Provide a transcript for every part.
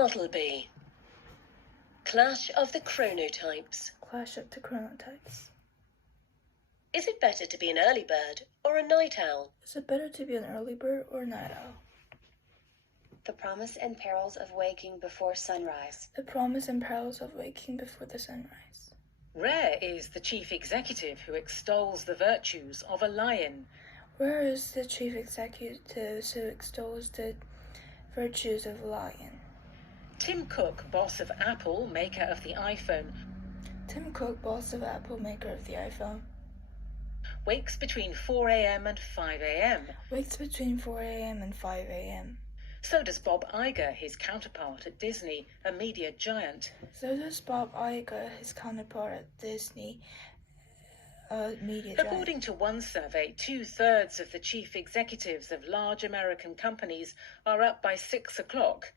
Bartleby. Clash of the Chronotypes. Clash of the Chronotypes. Is it better to be an early bird or a night owl? Is it better to be an early bird or a night owl? The promise and perils of waking before sunrise. The promise and perils of waking before the sunrise. Rare is the chief executive who extols the virtues of a lion. Rare is the chief executive who extols the virtues of a lion. Tim Cook, boss of Apple, maker of the iPhone. Tim Cook, boss of Apple, maker of the iPhone. Wakes between 4 a.m. and 5 a.m. Wakes between 4 a.m. and 5 a.m. So does Bob Iger, his counterpart at Disney, a media giant. So does Bob Iger, his counterpart at Disney, a media giant. According to one survey, 2/3 of the chief executives of large American companies are up by 6 o'clock.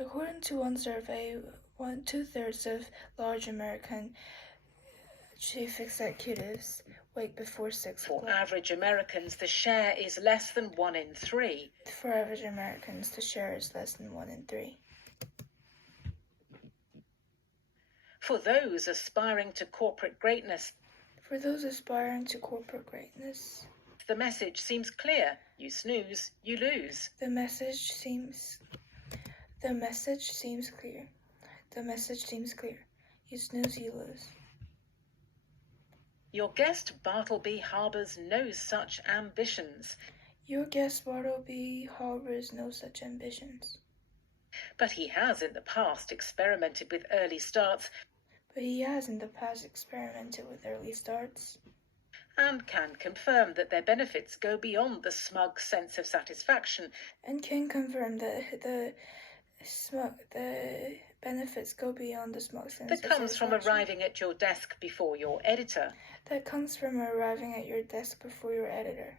According to one survey, 2/3 of large American chief executives wake before 6 o'clock. For average Americans, the share is less than 1 in 3. For average Americans, the share is less than 1 in 3. For those aspiring to corporate greatness, For those aspiring to corporate greatness, the message seems clear. You snooze, you lose. the message seems clear. The message seems clear. You snooze, you lose. Your guest Bartleby harbours no such ambitions. Your guest Bartleby harbors no such ambitions. But he has in the past experimented with early starts and can confirm that their benefits go beyond the smug sense of satisfaction. And can confirm that the benefits go beyond the smug sense That comes from arriving at your desk before your editor. That comes from arriving at your desk before your editor.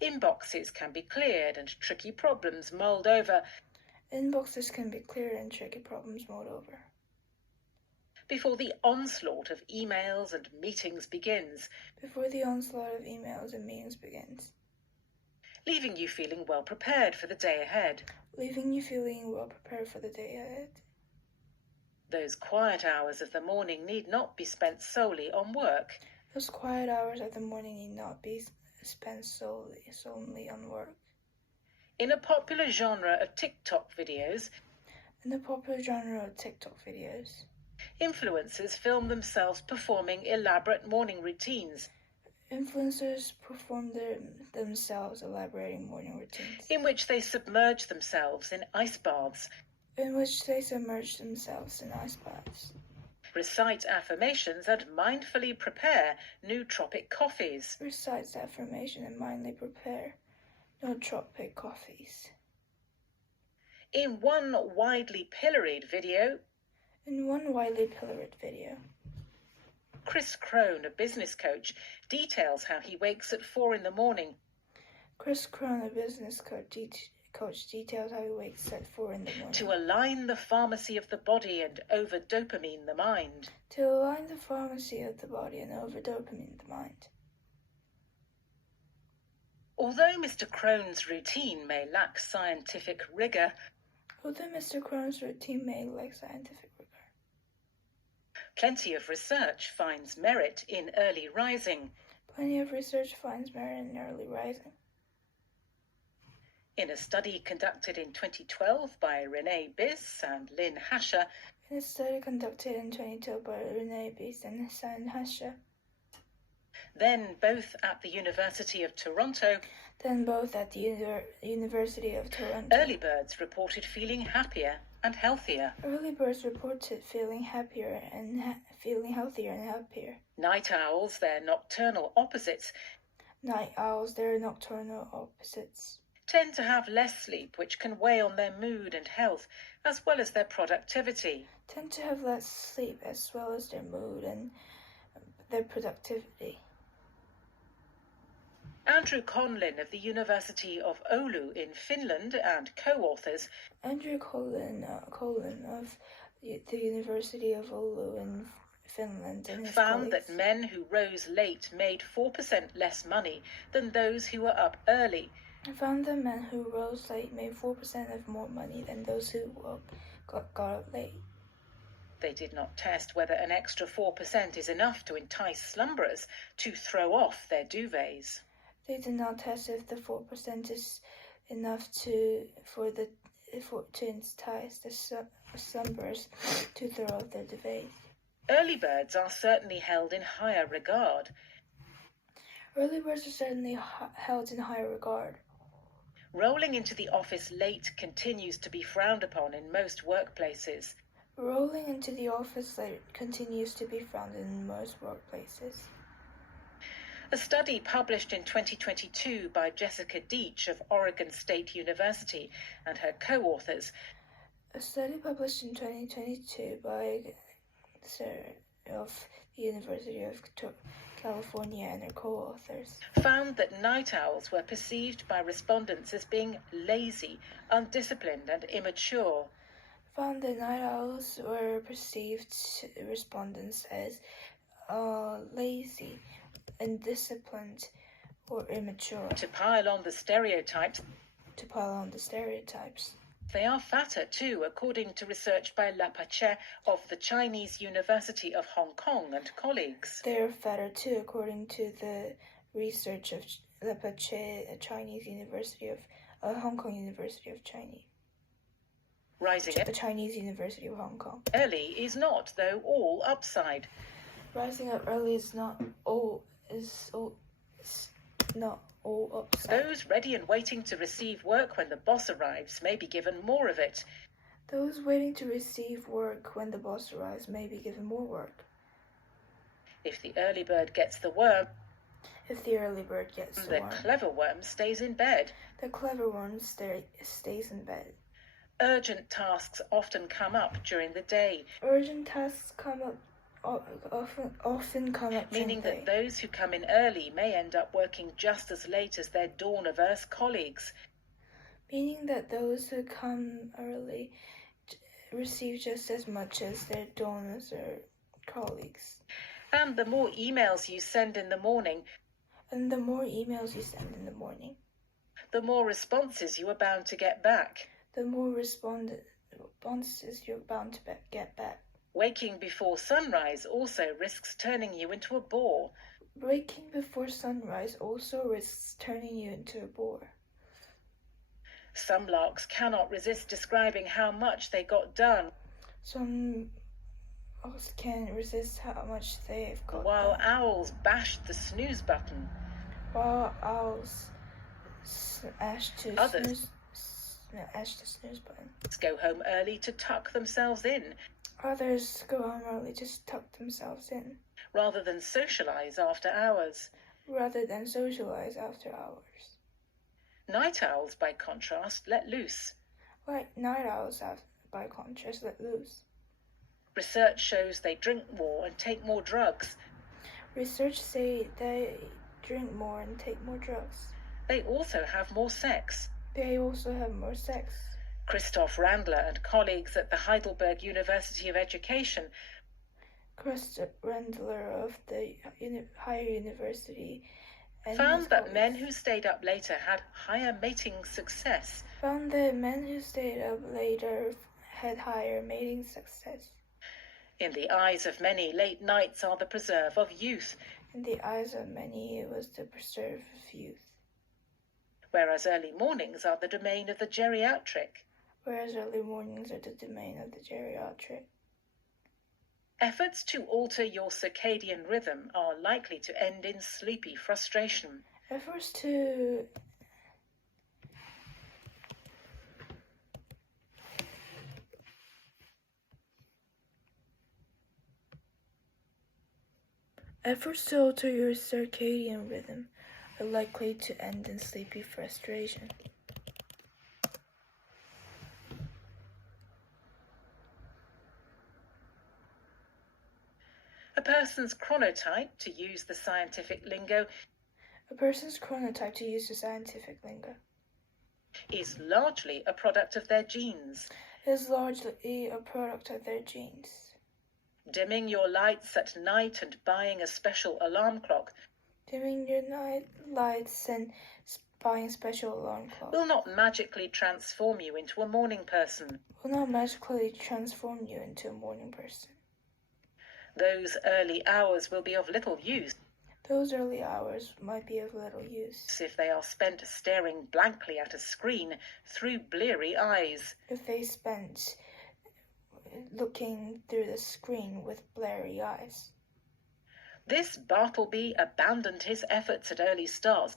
Inboxes can be cleared and tricky problems mulled over. Inboxes can be cleared and tricky problems mulled over. Before the onslaught of emails and meetings begins. Before the onslaught of emails and meetings begins. Leaving you feeling well prepared for the day ahead. Leaving you feeling well prepared for the day ahead. Those quiet hours of the morning need not be spent solely on work. Those quiet hours of the morning need not be spent solely on work. In a popular genre of TikTok videos, influencers film themselves performing elaborate morning routines. Influencers perform themselves elaborating morning routines. In which they submerge themselves in ice baths. Recite affirmations and mindfully prepare nootropic coffees. In one widely pilloried video, Chris Crone, a business coach, details how he wakes at 4 in the morning. To align the pharmacy of the body and over-dopamine the mind. Although Mr. Crone's routine may lack scientific rigour, plenty of research finds merit in early rising. In a study conducted in 2012 by Renee Biss and Lynn Hasher, then both at the University of Toronto, early birds reported feeling happier and healthier. Night owls, their nocturnal opposites, tend to have less sleep, which can weigh on their mood and health, as well as their productivity. Andrew Conlin of the University of Oulu in Finland and co-authors found that men who rose late made 4% less money than those who were up early. got up late. They did not test whether an extra 4% is enough to entice slumberers to throw off their duvets. They did not test if the 4% is enough to entice the slumberers to throw off their duvets. Early birds are certainly held in higher regard. Early birds are certainly held in higher regard. Rolling into the office late continues to be frowned upon in most workplaces. Rolling into the office late continues to be found in most workplaces. A study published in 2022 by Jessica Deach of Oregon State University and her co-authors. A study published in 2022 by of the University of California and her co-authors found that night owls were perceived by respondents as being lazy, undisciplined and immature. Found that night owls were perceived respondents as lazy, undisciplined, or immature. To pile on the stereotypes, they are fatter too, according to research by Lapache of the Chinese University of Hong Kong and colleagues. They are fatter too, according to the research of Lapache, Hong Kong University of Chinese. The Chinese University of Hong Kong. Early is not, though, all upside. Rising up early is not all upside. Those ready and waiting to receive work when the boss arrives may be given more of it. Those waiting to receive work when the boss arrives may be given more work. If the early bird gets the worm, the clever worm stays in bed. The clever worm stays in bed. Urgent tasks often come up during the day. Urgent tasks often come up meaning that those who come in early may end up working just as late as their dawn-of-earth colleagues. Meaning that those who come early receive just as much as their dawn-of-earth colleagues. And the more emails you send in the morning, the more responses you are bound to get back. The more responses you're bound to get back. Waking before sunrise also risks turning you into a bore. Waking before sunrise also risks turning you into a bore. Some larks cannot resist describing how much they got done. Some larks can't resist how much they've got while done. Owls bashed the snooze button. While owls smashed the snooze button. Go home early to tuck themselves in. Others go home early to tuck themselves in. Rather than socialize after hours. Night owls, by contrast, let loose. Research shows they drink more and take more drugs. Research say they drink more and take more drugs. They also have more sex. Christoph Randler and colleagues at the Heidelberg University of Education of the Higher University found that men who stayed up later had higher mating success. In the eyes of many, late nights are the preserve of youth. Whereas early mornings are the domain of the geriatric. Efforts to alter your circadian rhythm are likely to end in sleepy frustration. Efforts to alter your circadian rhythm are likely to end in sleepy frustration. A person's chronotype, to use the scientific lingo, is largely a product of their genes. Dimming your lights at night and buying a special alarm clock buying special alarm clock will not magically transform you into a morning person. will not magically transform you into a morning person. Those early hours will be of little use Those early hours might be of little use if they are spent staring blankly at a screen through bleary eyes. if they spent looking through the screen with blurry eyes. This Bartleby abandoned his efforts at early starts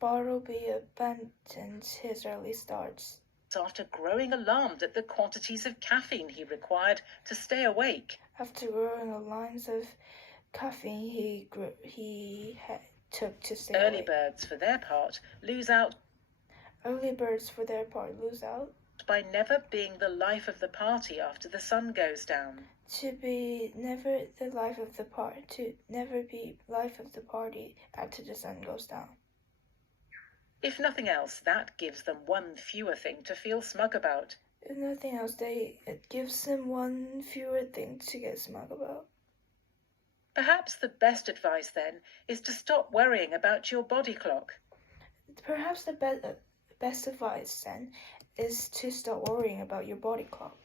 Bartleby abandoned his early starts after growing alarmed at the quantities of caffeine he required to stay awake. after growing the lines of caffeine he took to stay Early awake. birds, for their part, lose out Early birds, for their part, lose out by never being the life of the party after the sun goes down. to be never the life of the party, to never be life of the party after the sun goes down. If nothing else, that gives them one fewer thing to feel smug about. If nothing else, it gives them one fewer thing to get smug about. Perhaps the best advice, then, is to stop worrying about your body clock. Perhaps the best advice, then, is to stop worrying about your body clock.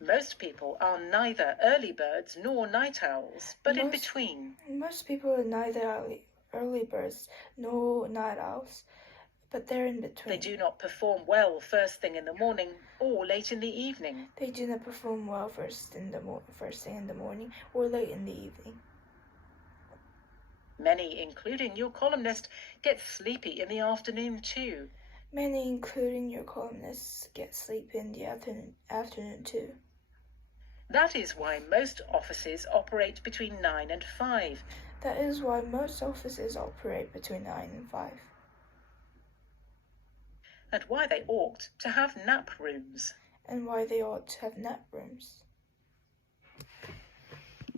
Most people are neither early birds nor night owls, but in Most- between. Most people are neither early birds nor night owls, but they're in between. They do not perform well first thing in the morning or late in the evening. They do not perform well first thing in the morning or late in the evening. Many, including your columnist, get sleepy in the afternoon too. Many, including your columnists, get sleep in the afternoon too. That is why most offices operate between 9 and 5. That is why most offices operate between 9 and 5. And why they ought to have nap rooms. And why they ought to have nap rooms.